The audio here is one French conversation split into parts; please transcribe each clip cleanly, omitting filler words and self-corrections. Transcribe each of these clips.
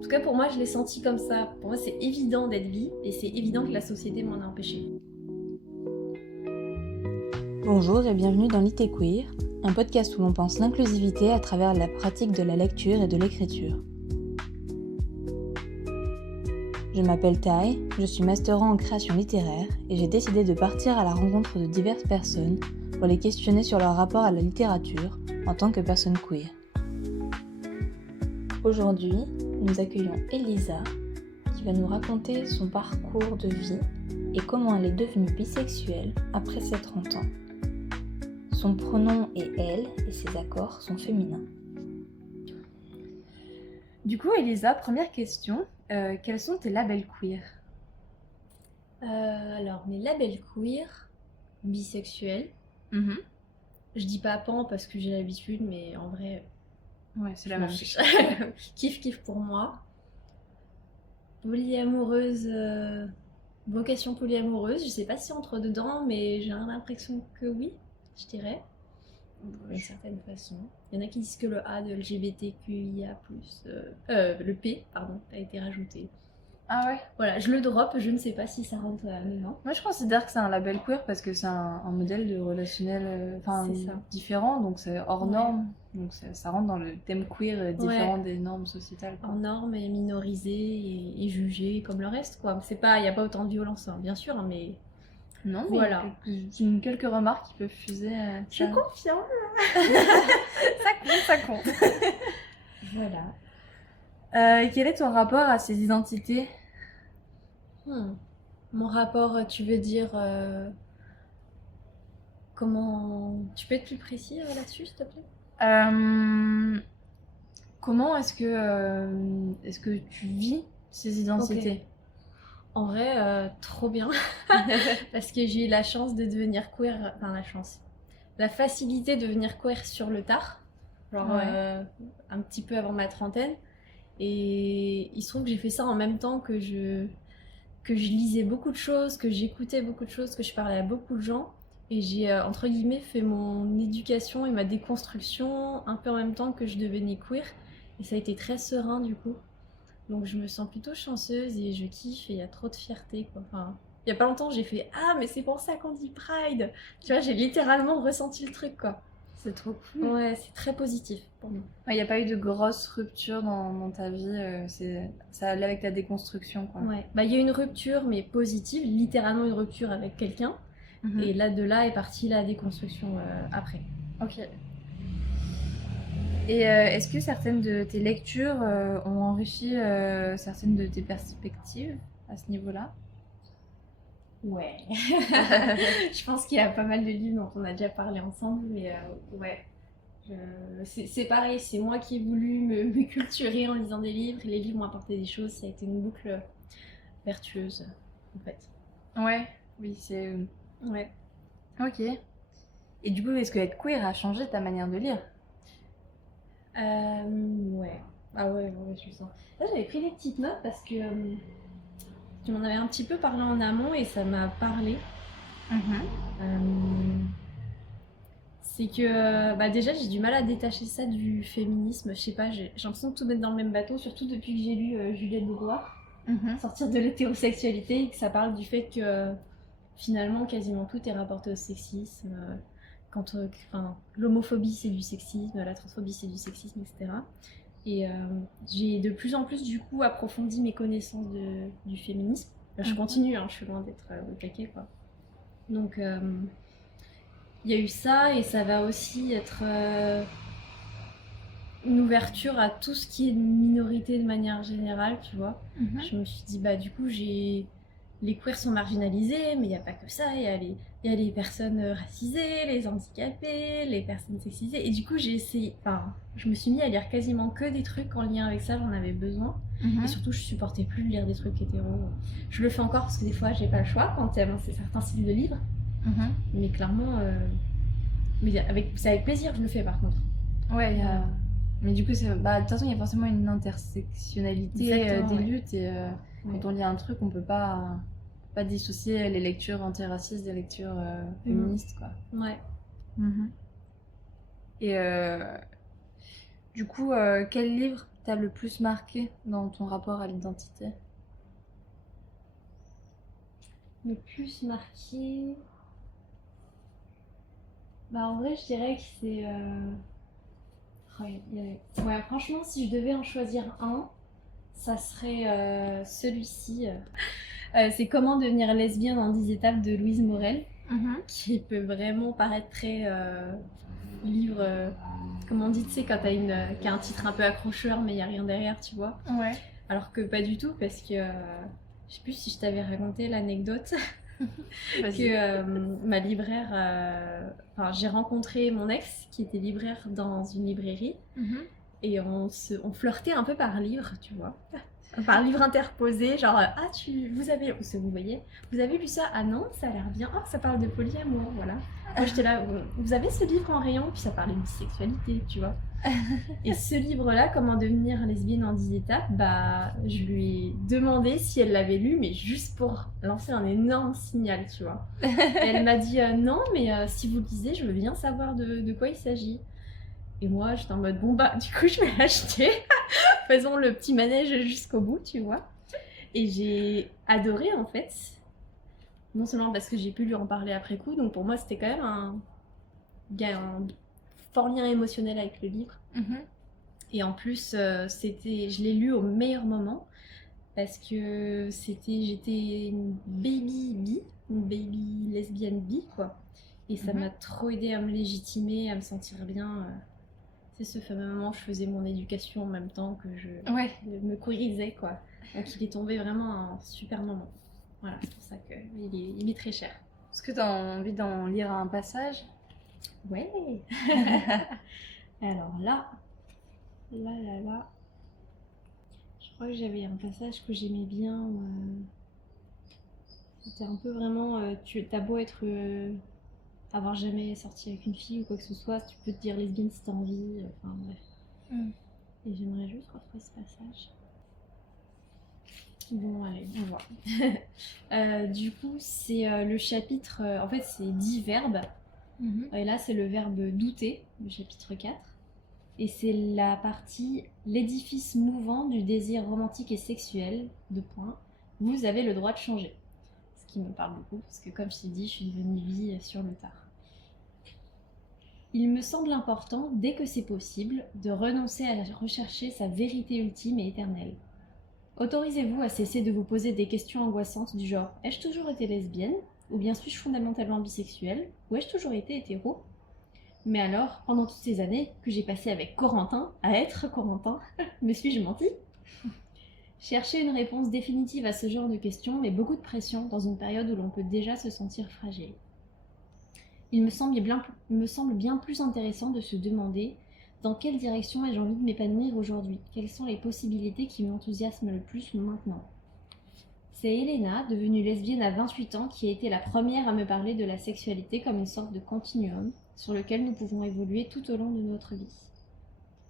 En tout cas, pour moi, je l'ai senti comme ça. Pour moi, c'est évident d'être bi et c'est évident que la société m'en a empêché. Bonjour et bienvenue dans Lit et Queer, un podcast où l'on pense l'inclusivité à travers la pratique de la lecture et de l'écriture. Je m'appelle Tai, je suis masterant en création littéraire et j'ai décidé de partir à la rencontre de diverses personnes pour les questionner sur leur rapport à la littérature en tant que personne queer. Aujourd'hui, nous accueillons Elisa qui va nous raconter son parcours de vie et comment elle est devenue bisexuelle après ses 30 ans. Son pronom est elle et ses accords sont féminins. Du coup, Elisa, première question, quels sont tes labels queer? Alors, mes labels queer, bisexuel. Je dis pas pan parce que j'ai l'habitude, mais en vrai, Ouais, c'est la même chose. Kiff pour moi. Polyamoureuse, vocation polyamoureuse, je sais pas si entre dedans, mais j'ai l'impression que oui, je dirais. D'une certaine façon. Il y en a qui disent que le A de LGBTQIA+, le P, pardon, a été rajouté. Ah ouais? Voilà, je le drop, je ne sais pas si ça rentre dedans. Moi je considère que c'est un label queer parce que c'est un modèle de relationnel différent, donc c'est hors norme, donc ça rentre dans le thème queer différent des normes sociétales. Hors norme et minorisé et jugé comme le reste, quoi. Il n'y a pas autant de violence, hein, bien sûr, mais... Non, mais voilà. Quelques remarques qui peuvent fuser. Je confirme. Ça compte. Voilà. Quel est ton rapport à ces identités? Mon rapport, tu veux dire... Comment... Tu peux être plus précis là-dessus, s'il te plaît? Comment est-ce que tu vis ces identités? Okay. En vrai, trop bien. Parce que j'ai eu la chance de devenir queer... Enfin, la facilité de devenir queer sur le tard. Genre un petit peu avant ma trentaine. Et il se trouve que j'ai fait ça en même temps que je lisais beaucoup de choses, que j'écoutais beaucoup de choses, que je parlais à beaucoup de gens. Et j'ai, entre guillemets, fait mon éducation et ma déconstruction un peu en même temps que je devenais queer. Et ça a été très serein du coup. Donc je me sens plutôt chanceuse et je kiffe et il y a trop de fierté, quoi. Enfin, il y a pas longtemps, j'ai fait « Ah, mais c'est pour ça qu'on dit Pride !» Tu vois, j'ai littéralement ressenti le truc, quoi. C'est trop cool. Ouais, c'est très positif pour moi. Il n'y a pas eu de grosse rupture dans ta vie, ça allait avec ta déconstruction, quoi. Ouais, il y a eu une rupture, mais positive, littéralement une rupture avec quelqu'un. Et là, de là est partie la déconstruction après. Ok. Et est-ce que certaines de tes lectures ont enrichi certaines de tes perspectives à ce niveau-là? Ouais. Je pense qu'il y a pas mal de livres dont on a déjà parlé ensemble, mais ouais. C'est pareil, c'est moi qui ai voulu me culturer en lisant des livres, et les livres m'ont apporté des choses, ça a été une boucle vertueuse, en fait. Ouais, oui, c'est... Ouais. Ok. Et du coup, est-ce que être queer a changé ta manière de lire? Ouais. Ah ouais, je sens. Là, j'avais pris des petites notes parce que tu m'en avais un petit peu parlé en amont et ça m'a parlé. C'est que déjà j'ai du mal à détacher ça du féminisme. Je sais pas, j'ai l'impression de tout mettre dans le même bateau, surtout depuis que j'ai lu Juliette Beauvoir, Sortir de l'hétérosexualité, et que ça parle du fait que finalement quasiment tout est rapporté au sexisme. L'homophobie c'est du sexisme, la transphobie c'est du sexisme, etc. Et j'ai de plus en plus du coup approfondi mes connaissances du féminisme. Je continue, hein, je suis loin d'être au taquet, quoi. Donc il y a eu ça, et ça va aussi être une ouverture à tout ce qui est minorité de manière générale, tu vois. Je me suis dit, du coup, les queers sont marginalisés, mais il n'y a pas que ça, il y a les personnes racisées, les handicapés, les personnes sexisées, et du coup, je me suis mis à lire quasiment que des trucs en lien avec ça, j'en avais besoin, et surtout, je supportais plus de lire des trucs hétéros. Je le fais encore parce que des fois, j'ai pas le choix quand c'est certains styles de livres, mais clairement, c'est avec plaisir que je le fais, par contre. Ouais, mais du coup, de toute façon, il y a forcément une intersectionnalité des luttes, et quand on lit un truc, on peut pas dissocier les lectures antiracistes des lectures féministes, quoi. Ouais. Et du coup, quel livre t'a le plus marqué dans ton rapport à l'identité? Le plus marqué... Bah en vrai je dirais que c'est... Ouais, franchement si je devais en choisir un, ça serait celui-ci. C'est Comment devenir lesbienne en 10 étapes de Louise Morel, qui peut vraiment paraître très livre... comme on dit, tu sais, quand t'as qui a un titre un peu accrocheur mais il n'y a rien derrière, tu vois. Ouais. Alors que pas du tout, parce que... je sais plus si je t'avais raconté l'anecdote que ma libraire... Enfin, j'ai rencontré mon ex qui était libraire dans une librairie et on flirtait un peu par livre, tu vois. Par livre interposé, genre vous voyez, vous avez lu ça? Ah non, ça a l'air bien. Oh, ça parle de polyamour, voilà. Moi j'étais là, vous avez ce livre en rayon? Puis ça parlait de bisexualité, tu vois. Et ce livre-là, Comment devenir lesbienne en 10 étapes, bah je lui ai demandé si elle l'avait lu, mais juste pour lancer un énorme signal, tu vois. Et elle m'a dit non, mais si vous le lisez, je veux bien savoir de quoi il s'agit. Et moi j'étais en mode bon bah du coup je vais l'acheter. Faisons le petit manège jusqu'au bout, tu vois. Et j'ai adoré en fait. Non seulement parce que j'ai pu lui en parler après coup, donc pour moi c'était quand même un fort lien émotionnel avec le livre. Et en plus, je l'ai lu au meilleur moment parce que j'étais une baby lesbienne bi, quoi. Et ça m'a trop aidé à me légitimer, à me sentir bien. C'est ce fameux moment où je faisais mon éducation en même temps que je me queerisais, quoi. Donc il est tombé vraiment un super moment. Voilà, c'est pour ça qu'il est très cher. Est-ce que tu as envie d'en lire un passage? Ouais. Alors là, je crois que j'avais un passage que j'aimais bien. C'était un peu vraiment, t'as beau être... avoir jamais sorti avec une fille ou quoi que ce soit, tu peux te dire lesbienne si t'as envie, enfin bref. Et j'aimerais juste retrouver ce passage. Bon, allez, on voit. Du coup, c'est le chapitre, en fait c'est 10 verbes. Et là, c'est le verbe douter, le chapitre 4. Et c'est la partie l'édifice mouvant du désir romantique et sexuel, vous avez le droit de changer. Ce qui me parle beaucoup, parce que comme je t'ai dit, je suis devenue bi sur le tard. Il me semble important, dès que c'est possible, de renoncer à rechercher sa vérité ultime et éternelle. Autorisez-vous à cesser de vous poser des questions angoissantes du genre « Ai-je toujours été lesbienne ? Ou bien suis-je fondamentalement bisexuelle ? Ou ai-je toujours été hétéro ?» Mais alors, pendant toutes ces années que j'ai passées avec Corentin, à être Corentin, me suis-je menti ? Chercher une réponse définitive à ce genre de questions met beaucoup de pression dans une période où l'on peut déjà se sentir fragile. Il me semble bien plus intéressant de se demander dans quelle direction ai-je envie de m'épanouir aujourd'hui ? Quelles sont les possibilités qui m'enthousiasment le plus maintenant ? C'est Elena, devenue lesbienne à 28 ans, qui a été la première à me parler de la sexualité comme une sorte de continuum sur lequel nous pouvons évoluer tout au long de notre vie.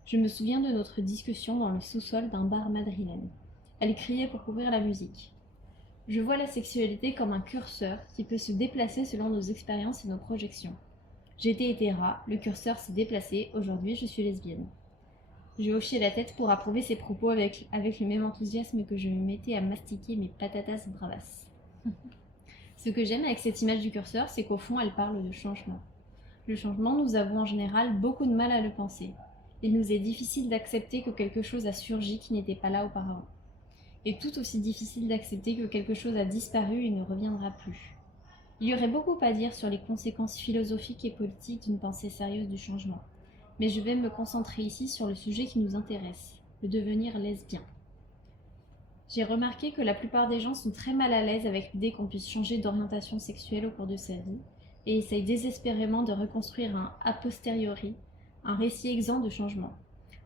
Je me souviens de notre discussion dans le sous-sol d'un bar madrilène. Elle criait pour couvrir la musique. Je vois la sexualité comme un curseur qui peut se déplacer selon nos expériences et nos projections. J'étais hétéra, le curseur s'est déplacé, aujourd'hui je suis lesbienne. J'ai hoché la tête pour approuver ses propos avec le même enthousiasme que je me mettais à mastiquer mes patatas bravas. Ce que j'aime avec cette image du curseur, c'est qu'au fond elle parle de changement. Le changement, nous avons en général beaucoup de mal à le penser. Il nous est difficile d'accepter que quelque chose a surgi qui n'était pas là auparavant. Et tout aussi difficile d'accepter que quelque chose a disparu et ne reviendra plus. Il y aurait beaucoup à dire sur les conséquences philosophiques et politiques d'une pensée sérieuse du changement. Mais je vais me concentrer ici sur le sujet qui nous intéresse, le devenir lesbien. J'ai remarqué que la plupart des gens sont très mal à l'aise avec l'idée qu'on puisse changer d'orientation sexuelle au cours de sa vie et essayent désespérément de reconstruire a posteriori un récit exempt de changement.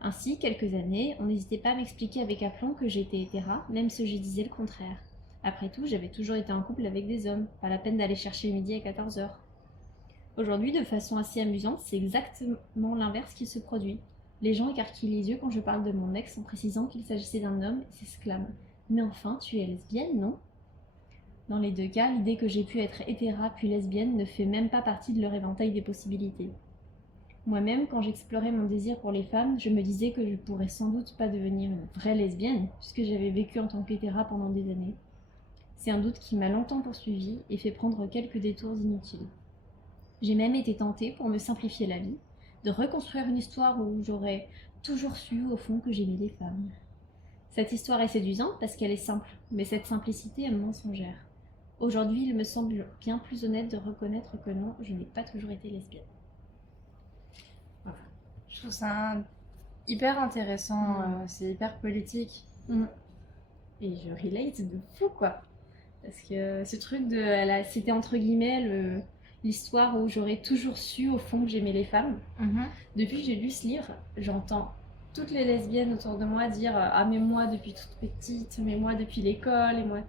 Ainsi, quelques années, on n'hésitait pas à m'expliquer avec aplomb que j'étais hétéra, même si je disais le contraire. Après tout, j'avais toujours été en couple avec des hommes, pas la peine d'aller chercher le midi à 14h. Aujourd'hui, de façon assez amusante, c'est exactement l'inverse qui se produit. Les gens écarquillent les yeux quand je parle de mon ex en précisant qu'il s'agissait d'un homme et s'exclament « Mais enfin, tu es lesbienne, non ?» Dans les deux cas, l'idée que j'ai pu être hétéra puis lesbienne ne fait même pas partie de leur éventail des possibilités. Moi-même, quand j'explorais mon désir pour les femmes, je me disais que je pourrais sans doute pas devenir une vraie lesbienne, puisque j'avais vécu en tant qu'hétéra pendant des années. C'est un doute qui m'a longtemps poursuivi et fait prendre quelques détours inutiles. J'ai même été tentée, pour me simplifier la vie, de reconstruire une histoire où j'aurais toujours su au fond que j'aimais les femmes. Cette histoire est séduisante parce qu'elle est simple, mais cette simplicité est mensongère. Aujourd'hui, il me semble bien plus honnête de reconnaître que non, je n'ai pas toujours été lesbienne. Voilà. Je trouve ça hyper intéressant, c'est hyper politique. Et je relate de fou, quoi. Parce que ce truc de... c'était entre guillemets l'histoire où j'aurais toujours su au fond que j'aimais les femmes. Depuis que j'ai lu ce livre, j'entends toutes les lesbiennes autour de moi dire « Ah, mais moi depuis toute petite, mais moi depuis l'école, et moi... »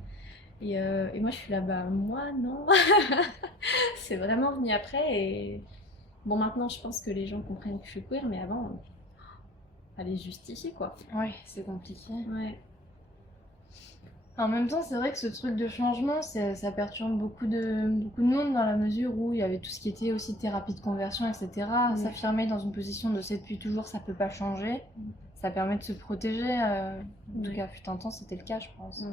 Et moi je suis là, bah moi non. C'est vraiment venu après et... Bon, maintenant je pense que les gens comprennent que je suis queer, mais avant, fallait justifier, quoi. Ouais, c'est compliqué. Ouais. En même temps, c'est vrai que ce truc de changement, ça perturbe beaucoup de monde dans la mesure où il y avait tout ce qui était aussi thérapie de conversion, etc. S'affirmer dans une position de c'est depuis toujours, ça peut pas changer. Ça permet de se protéger. En tout cas, fut un temps, c'était le cas, je pense.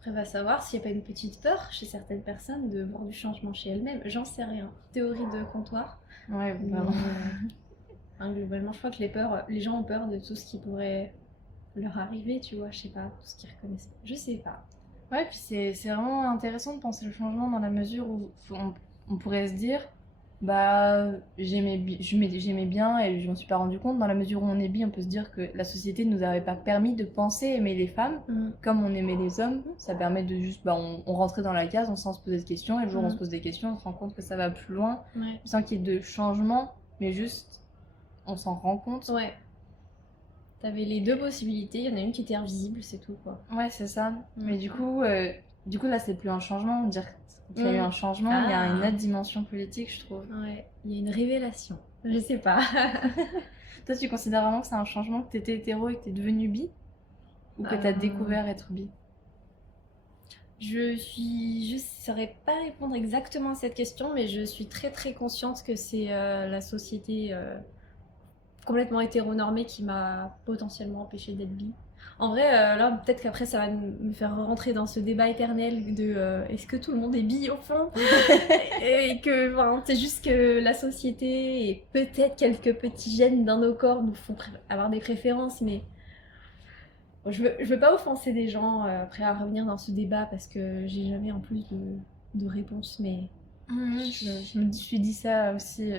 Après, va savoir s'il n'y a pas une petite peur chez certaines personnes de voir du changement chez elles-mêmes. J'en sais rien. Théorie de comptoir. Ouais, vraiment. Globalement, je crois que les gens ont peur de tout ce qui pourrait leur arriver, tu vois, je sais pas, tout ce qu'ils reconnaissent. Je sais pas. Ouais, puis c'est vraiment intéressant de penser le changement dans la mesure où on pourrait se dire, bah j'aimais bien et je m'en suis pas rendu compte. Dans la mesure où on est bi, on peut se dire que la société nous avait pas permis de penser aimer les femmes comme on aimait les hommes. Ça permet de juste, bah on rentrait dans la case, on sans se poser de questions, et le jour où on se pose des questions, on se rend compte que ça va plus loin, sans qu'il y ait de changement, mais juste on s'en rend compte. Ouais. T'avais les deux possibilités, il y en a une qui était invisible, c'est tout, quoi. Ouais, c'est ça. Mais du coup là, c'est plus un changement. Dire qu'il y a eu un changement, il y a une autre dimension politique, je trouve. Ouais, il y a une révélation. Je sais pas. Toi, tu considères vraiment que c'est un changement, que t'étais hétéro et que t'es devenue bi? Ou que t'as découvert être bi? Je saurais pas répondre exactement à cette question, mais je suis très très consciente que c'est la société complètement hétéronormée qui m'a potentiellement empêchée d'être bi. En vrai, là, peut-être qu'après, ça va me faire rentrer dans ce débat éternel de est-ce que tout le monde est bi au fond? Et que c'est juste que la société et peut-être quelques petits gènes dans nos corps nous font avoir des préférences, mais je veux pas offenser des gens après à revenir dans ce débat parce que j'ai jamais en plus de réponse, mais je me suis dit ça aussi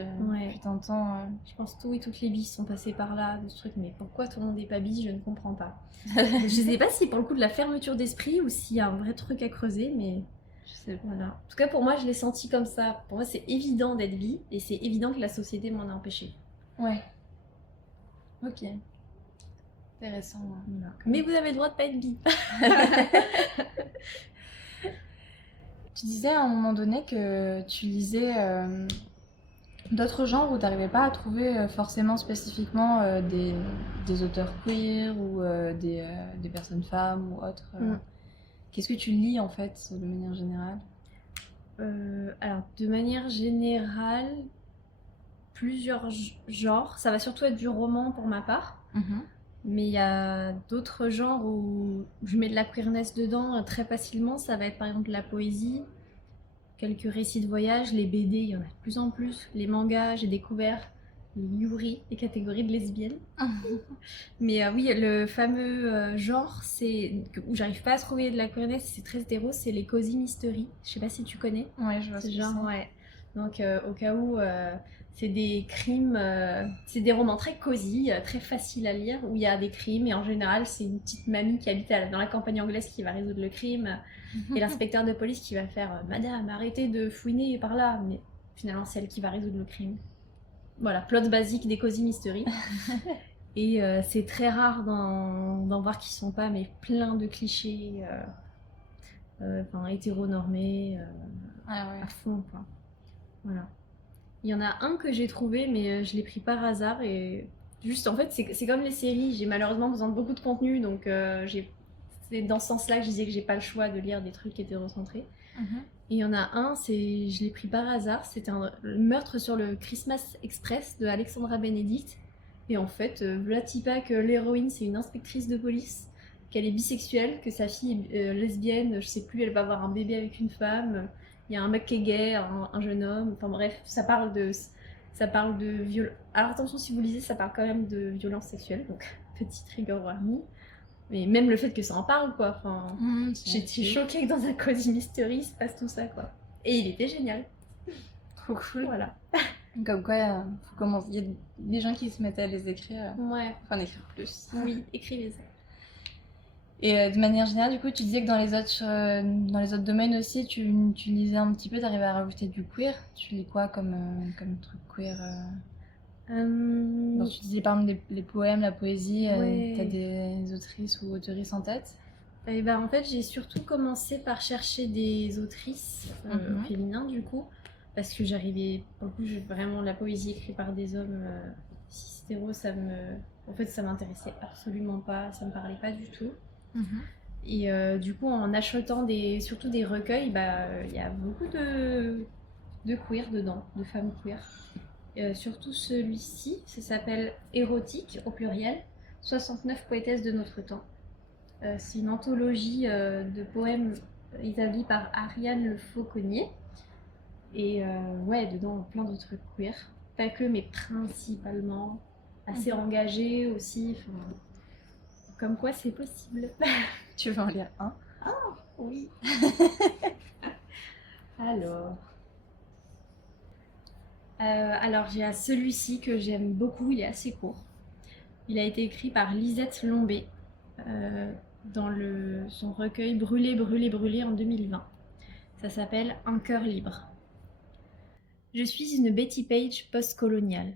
putain de temps. Je pense que toutes les bis sont passées par là, de ce truc, mais pourquoi tout le monde n'est pas bi, je ne comprends pas. Je sais pas si pour le coup de la fermeture d'esprit ou s'il y a un vrai truc à creuser, mais je sais pas. Voilà. En tout cas, pour moi, je l'ai senti comme ça. Pour moi, c'est évident d'être bi et c'est évident que la société m'en a empêché. Ouais. Ok. Intéressant. Voilà. Mais vous avez le droit de pas être bi. Tu disais à un moment donné que tu lisais d'autres genres où tu n'arrivais pas à trouver forcément spécifiquement des auteurs queer ou des personnes femmes ou autres. Qu'est-ce que tu lis en fait de manière générale? Alors, de manière générale, plusieurs genres. Ça va surtout être du roman pour ma part. Mais il y a d'autres genres où je mets de la queerness dedans très facilement. Ça va être par exemple la poésie, quelques récits de voyage, les BD, il y en a de plus en plus. Les mangas, j'ai découvert les yuri, les catégories de lesbiennes. Mais oui, le fameux genre où j'arrive pas à trouver de la queerness, c'est très hétéro, c'est les cozy mystery. Je sais pas si tu connais. Ouais, je vois ce genre, ouais. Donc au cas où... c'est des crimes, c'est des romans très cosy, très faciles à lire, où il y a des crimes, et en général, c'est une petite mamie qui habite dans la campagne anglaise qui va résoudre le crime, et l'inspecteur de police qui va faire « Madame, arrêtez de fouiner par là !» Mais finalement, c'est elle qui va résoudre le crime. Voilà, plot basique des cozy mystery. Et c'est très rare d'en voir qui sont pas, mais plein de clichés, hétéronormés, à fond, quoi. Voilà. Il y en a un que j'ai trouvé, mais je l'ai pris par hasard et juste en fait c'est comme les séries, j'ai malheureusement besoin de beaucoup de contenu, donc c'est dans ce sens-là que je disais que j'ai pas le choix de lire des trucs hétérocentrés. Et il y en a un, je l'ai pris par hasard, c'était le meurtre sur le Christmas Express de Alexandra Benedict. Et en fait, voilà Tipa que l'héroïne, c'est une inspectrice de police, qu'elle est bisexuelle, que sa fille est lesbienne, je sais plus, elle va avoir un bébé avec une femme, il y a un mec qui est gay, un jeune homme, enfin bref, ça parle de viol... Alors attention, si vous lisez, ça parle quand même de violence sexuelle, donc petit trigger warning. Mais même le fait que ça en parle, quoi, enfin... J'étais choquée que dans un Cozy Mystery, il se passe tout ça, quoi. Et il était génial. Trop cool. Voilà. Comme quoi, faut commencer. Il y a des gens qui se mettent à les écrire. Ouais. Enfin, en écrire plus. Oui, écrivez-ça. Et de manière générale, du coup, tu disais que dans les autres domaines aussi, tu lisais un petit peu, t'arrivais à rajouter du queer. Tu lis quoi comme truc queer Genre, tu disais par exemple les poèmes, la poésie, Ouais. t'as des autrices ou auteurisses en tête? Et bah, en fait, j'ai surtout commencé par chercher des autrices féminins, du coup, parce que j'arrivais, pour le coup, vraiment la poésie écrite par des hommes cis hétéros, en fait, ça m'intéressait absolument pas, ça me parlait pas du tout. Et du coup, en achetant surtout des recueils, il y a beaucoup de queer dedans, de femmes queer. Surtout celui-ci, ça s'appelle Érotique au pluriel, 69 poétesses de notre temps. C'est une anthologie de poèmes établie par Ariane Le Fauconnier. Et ouais, dedans plein de trucs queer. Pas que, mais principalement. Assez engagés aussi. Comme quoi c'est possible. Tu veux en lire un? Oui. Alors j'ai celui-ci que j'aime beaucoup, il est assez court. Il a été écrit par Lisette Lombé dans son recueil Brûler, brûler, brûler en 2020. Ça s'appelle Un cœur libre. Je suis une Betty Page post-coloniale,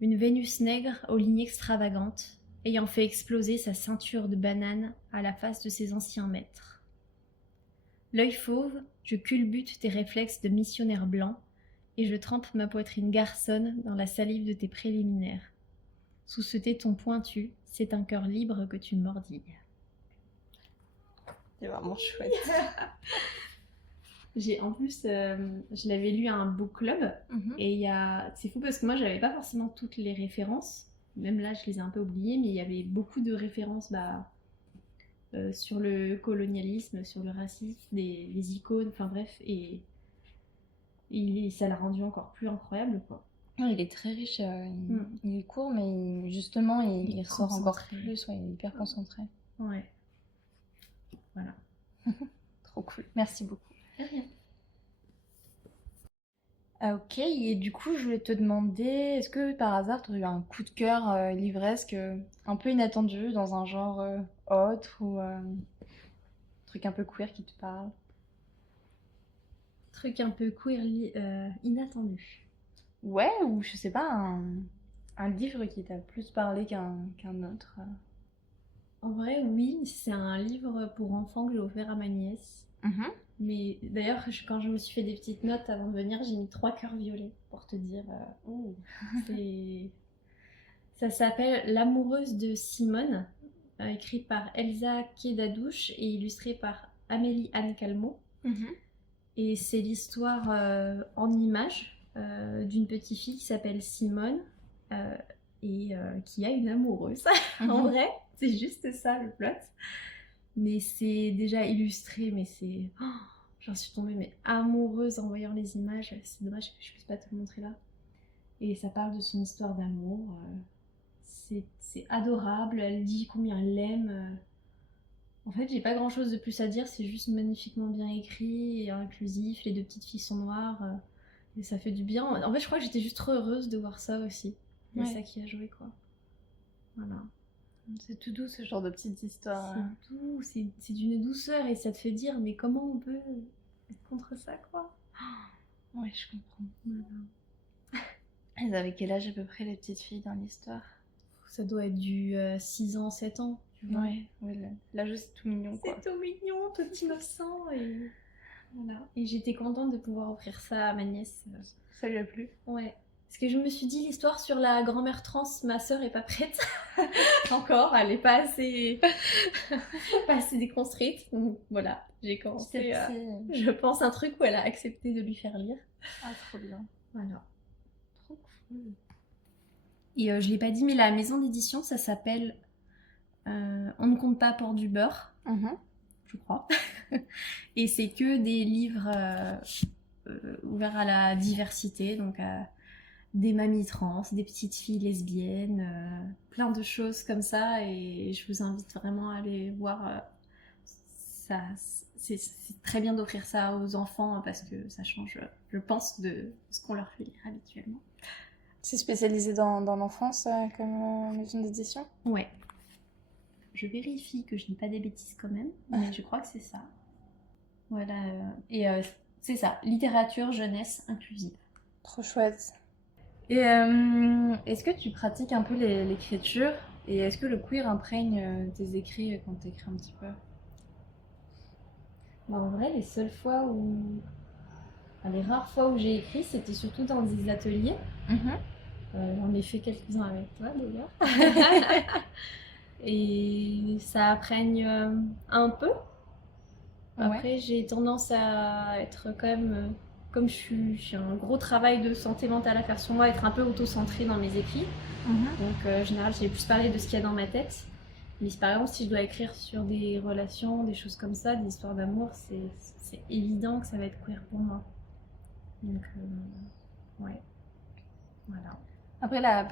une Vénus nègre aux lignes extravagantes, ayant fait exploser sa ceinture de banane à la face de ses anciens maîtres. L'œil fauve, je culbute tes réflexes de missionnaire blanc et je trempe ma poitrine garçonne dans la salive de tes préliminaires. Sous ce téton pointu, c'est un cœur libre que tu mordilles. C'est vraiment chouette. En plus, je l'avais lu à un book club et c'est fou parce que moi j'avais pas forcément toutes les références, même là je les ai un peu oubliées, mais il y avait beaucoup de références sur le colonialisme, sur le racisme, les icônes, enfin bref, et ça l'a rendu encore plus incroyable, quoi. Il est très riche, il est court, mais justement il ressort encore plus, ouais, il est hyper concentré. Ouais. Voilà. Trop cool, merci beaucoup. De rien. Ah, ok, et du coup je voulais te demander, est-ce que par hasard tu as eu un coup de cœur livresque un peu inattendu dans un genre autre ou truc un peu queer qui te parle? Truc un peu queer inattendu. Ouais, ou je sais pas, un livre qui t'a plus parlé qu'un autre. En vrai, oui, c'est un livre pour enfants que j'ai offert à ma nièce. Mais d'ailleurs, quand je me suis fait des petites notes avant de venir, j'ai mis 3 cœurs violets pour te dire. Ça s'appelle L'amoureuse de Simone, écrite par Elsa Kiedadouche et illustrée par Amélie Anne Calmot. Et c'est l'histoire en images d'une petite fille qui s'appelle Simone et qui a une amoureuse. En vrai, c'est juste ça le plot. Mais c'est déjà illustré, mais c'est... j'en suis tombée mais amoureuse en voyant les images. C'est dommage que je puisse pas te le montrer là. Et ça parle de son histoire d'amour. C'est adorable, elle dit combien elle l'aime. En fait, j'ai pas grand chose de plus à dire, c'est juste magnifiquement bien écrit et inclusif. Les 2 petites filles sont noires et ça fait du bien. En fait, je crois que j'étais juste trop heureuse de voir ça aussi. C'est ça qui a joué, quoi. Voilà. C'est tout doux ce genre de petites histoires. C'est doux, c'est d'une douceur et ça te fait dire mais comment on peut être contre ça, quoi. Ouais, je comprends. Voilà. Elles avaient quel âge à peu près les petites filles dans l'histoire? Ça doit être du 6 ans, 7 ans. Ouais, l'âge où c'est tout mignon, quoi. C'est tout mignon, tout innocent et voilà. Et j'étais contente de pouvoir offrir ça à ma nièce. Ça lui a plu? Ouais. Parce que je me suis dit, l'histoire sur la grand-mère trans, ma sœur est pas prête. Encore, elle est pas assez, pas assez déconstruite. Donc voilà, j'ai commencé, je pense, un truc où elle a accepté de lui faire lire. Ah, trop bien. Voilà. Trop cool. Et je l'ai pas dit, mais la maison d'édition, ça s'appelle On ne compte pas pour du beurre, je crois. Et c'est que des livres ouverts à la diversité, donc à des mamies trans, des petites filles lesbiennes, plein de choses comme ça. Et je vous invite vraiment à aller voir. Ça, c'est très bien d'offrir ça aux enfants parce que ça change, je pense, de ce qu'on leur fait lire habituellement. C'est spécialisé dans l'enfance comme maison d'édition? Ouais. Je vérifie que je dis pas des bêtises quand même, mais je crois que c'est ça. Voilà. Et c'est ça, littérature jeunesse inclusive. Trop chouette. Et est-ce que tu pratiques un peu l'écriture? Et est-ce que le queer imprègne tes écrits quand tu écris un petit peu? Bah, en vrai, les rares fois où j'ai écrit, c'était surtout dans des ateliers. J'en ai fait quelques-uns avec toi d'ailleurs. Et ça imprègne un peu. Après, j'ai tendance à être quand même, comme j'ai un gros travail de santé mentale à faire sur moi, être un peu auto-centrée dans mes écrits. Donc, en général, j'ai plus parlé de ce qu'il y a dans ma tête. Mais par exemple, si je dois écrire sur des relations, des choses comme ça, des histoires d'amour, c'est évident que ça va être queer pour moi. Donc, ouais. Voilà. Après, la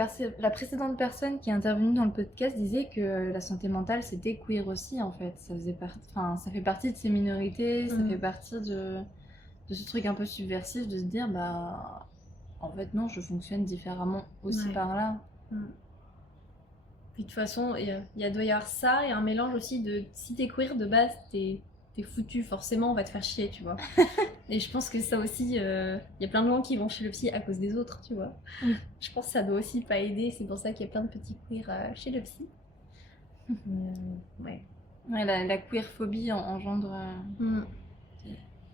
précédente personne qui est intervenue dans le podcast disait que la santé mentale, c'était queer aussi, en fait. Ça fait partie de ces minorités, ça fait partie de ce truc un peu subversif de se dire, bah, en fait, non, je fonctionne différemment aussi par là. Puis de toute façon, il doit y avoir ça et un mélange aussi de, si t'es queer de base, t'es foutu, forcément, on va te faire chier, tu vois. Et je pense que ça aussi, il y a plein de gens qui vont chez le psy à cause des autres, tu vois. Je pense que ça doit aussi pas aider, c'est pour ça qu'il y a plein de petits queers chez le psy. Ouais. Ouais, la queerphobie engendre...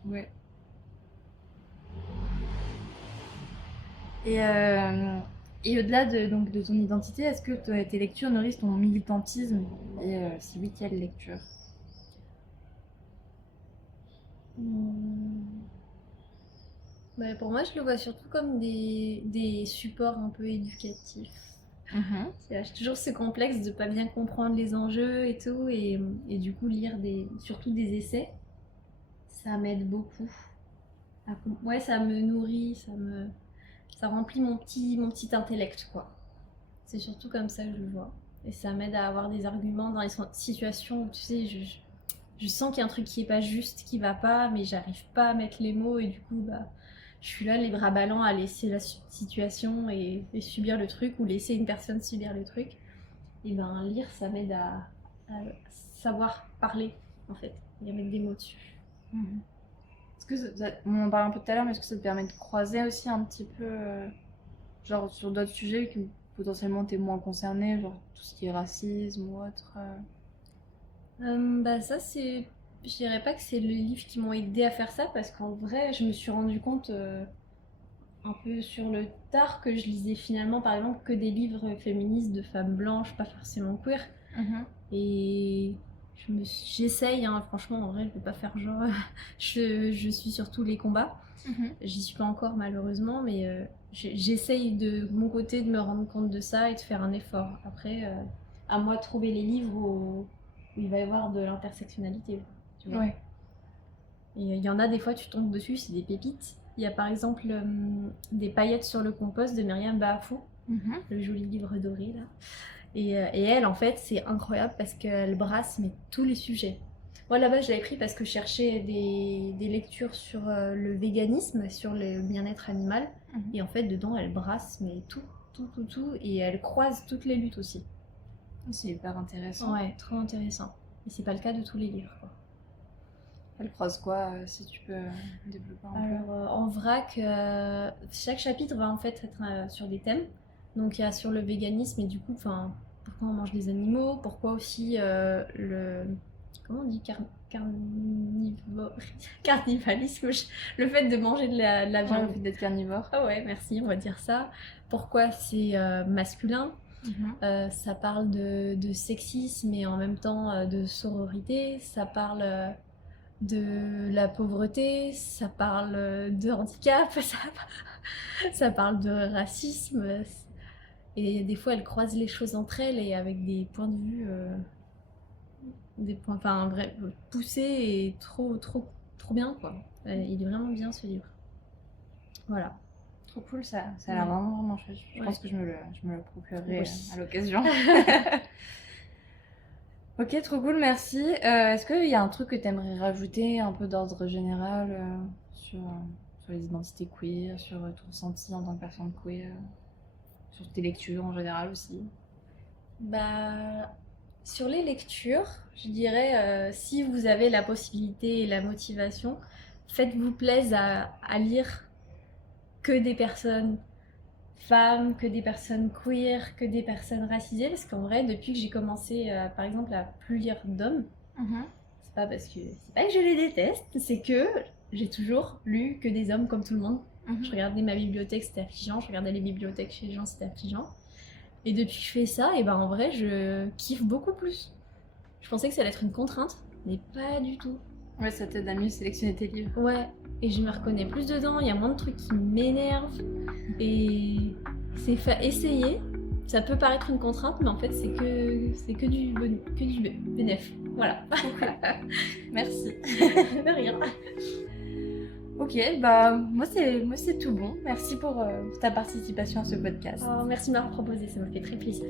Ouais. Et au-delà de ton identité, est-ce que tes lectures nourrissent ton militantisme? Et si oui, quelle lecture? Bah, pour moi, je le vois surtout comme des supports un peu éducatifs. J'ai toujours ce complexe de pas bien comprendre les enjeux et tout, et du coup lire surtout des essais, ça m'aide beaucoup. Ouais, ça me nourrit, ça remplit mon petit intellect, quoi. C'est surtout comme ça que je le vois. Et ça m'aide à avoir des arguments dans les situations où, tu sais, je sens qu'il y a un truc qui est pas juste, qui va pas, mais j'arrive pas à mettre les mots, et du coup, bah, je suis là, les bras ballants, à laisser la situation et subir le truc, ou laisser une personne subir le truc. Et ben, lire, ça m'aide à savoir parler, en fait, et à mettre des mots dessus. Est-ce que on en parle un peu tout à l'heure, mais est-ce que ça te permet de croiser aussi un petit peu, genre sur d'autres sujets que potentiellement t'es moins concerné, genre tout ce qui est racisme ou autre? Bah ça, je dirais pas que c'est les livres qui m'ont aidé à faire ça, parce qu'en vrai, je me suis rendu compte un peu sur le tard que je lisais finalement, par exemple, que des livres féministes de femmes blanches, pas forcément queer. Et j'essaye, hein, franchement, en vrai, je vais pas faire genre... je suis sur tous les combats. J'y suis pas encore, malheureusement, mais j'essaye de mon côté de me rendre compte de ça et de faire un effort. Après, à moi de trouver les livres où il va y avoir de l'intersectionnalité, tu vois. Et il y en a des fois, tu tombes dessus, c'est des pépites. Il y a par exemple des paillettes sur le compost de Myriam Baafou, le joli livre doré là. Et elle, en fait, c'est incroyable parce qu'elle brasse mais tous les sujets. Moi, là-bas, je l'avais pris parce que je cherchais des lectures sur le véganisme, sur le bien-être animal. Et en fait, dedans, elle brasse mais tout. Et elle croise toutes les luttes aussi. C'est hyper intéressant. Ouais, trop intéressant. Et c'est pas le cas de tous les livres, quoi. Elle croise quoi, si tu peux développer un peu? Alors, en vrac, chaque chapitre va en fait être sur des thèmes. Donc, il y a sur le véganisme et du coup, pourquoi on mange des animaux, pourquoi aussi comment on dit carnivalisme, le fait de manger de la Ouais, viande. le fait d'être carnivore. Ah ouais, merci, on va dire ça. Pourquoi c'est masculin? Ça parle de sexisme et en même temps de sororité. Ça parle de la pauvreté. Ça parle de handicap. Ça parle de racisme. Et des fois, elles croisent les choses entre elles et avec des points de vue, des points, enfin, bref, poussés et trop bien, quoi. Il est vraiment bien ce livre. Voilà. Trop cool, ça a l'air vraiment chouette. Je pense que je me le procurerai Oui. à l'occasion. Ok, trop cool, merci. Est-ce qu'il y a un truc que tu aimerais rajouter, un peu d'ordre général, sur les identités queer, sur ton ressenti en tant que personne queer, sur tes lectures en général aussi? Bah, sur les lectures, je dirais, si vous avez la possibilité et la motivation, faites-vous plaisir à lire que des personnes femmes, que des personnes queer, que des personnes racisées, parce qu'en vrai, depuis que j'ai commencé, par exemple, à plus lire d'hommes, c'est pas que je les déteste, c'est que j'ai toujours lu que des hommes comme tout le monde. Je regardais ma bibliothèque, c'était affligeant, je regardais les bibliothèques chez les gens, c'était affligeant. Et depuis que je fais ça, et ben en vrai, je kiffe beaucoup plus. Je pensais que ça allait être une contrainte, mais pas du tout. Ouais, ça t'aide à mieux sélectionner tes livres. Ouais, et je me reconnais plus dedans, il y a moins de trucs qui m'énervent. Et c'est essayer. Ça peut paraître une contrainte, mais en fait, c'est que du bénéf. Voilà. Merci. De rien. Ok, bah moi c'est tout bon. Merci pour ta participation à ce podcast. Oh, merci de m'avoir proposé, ça m'a fait très plaisir.